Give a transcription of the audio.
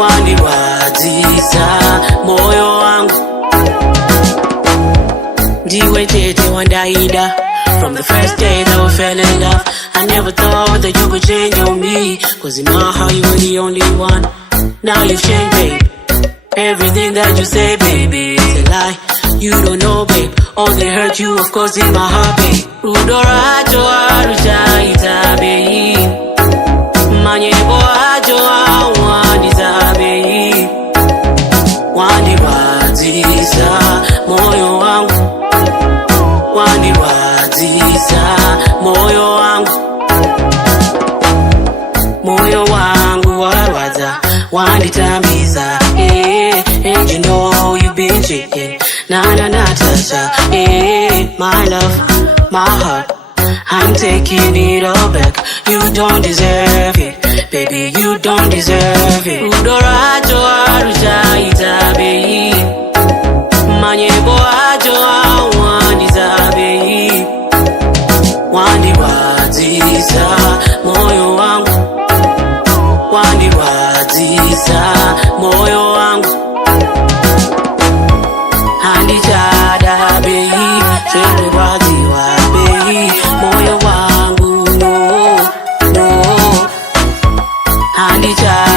wandiwadzisa moyo wangu. Ndiwe tete wandaida. From the first day that we fell in love, I never thought that you could change on me. Cause in my heart you were the only one. Now you've changed, babe. Everything that you say, baby, is a lie. You don't know, babe. All they hurt you, of course, in my heart, babe. Rudoracho aruchaita, babe. Manyebo ajo awaniza, babe. Wandiwadzisa moyo wangu. Wandiwadzisa moyo wangu. Moyo wangu warwadza, wanditambiza. And you know you've been cheating. Na Natasha, my love, my heart, I'm taking it all back. You don't deserve it, baby, you don't deserve it. Udoracho aruchaita, baby. Manyebo ajo awaniza, baby. Wandiwadzisa moyo wangu. Wandiwadzisa moyo wangu. Handichada, baby, chendiwadziwa, baby, moyo wangu, no, no. Handichada.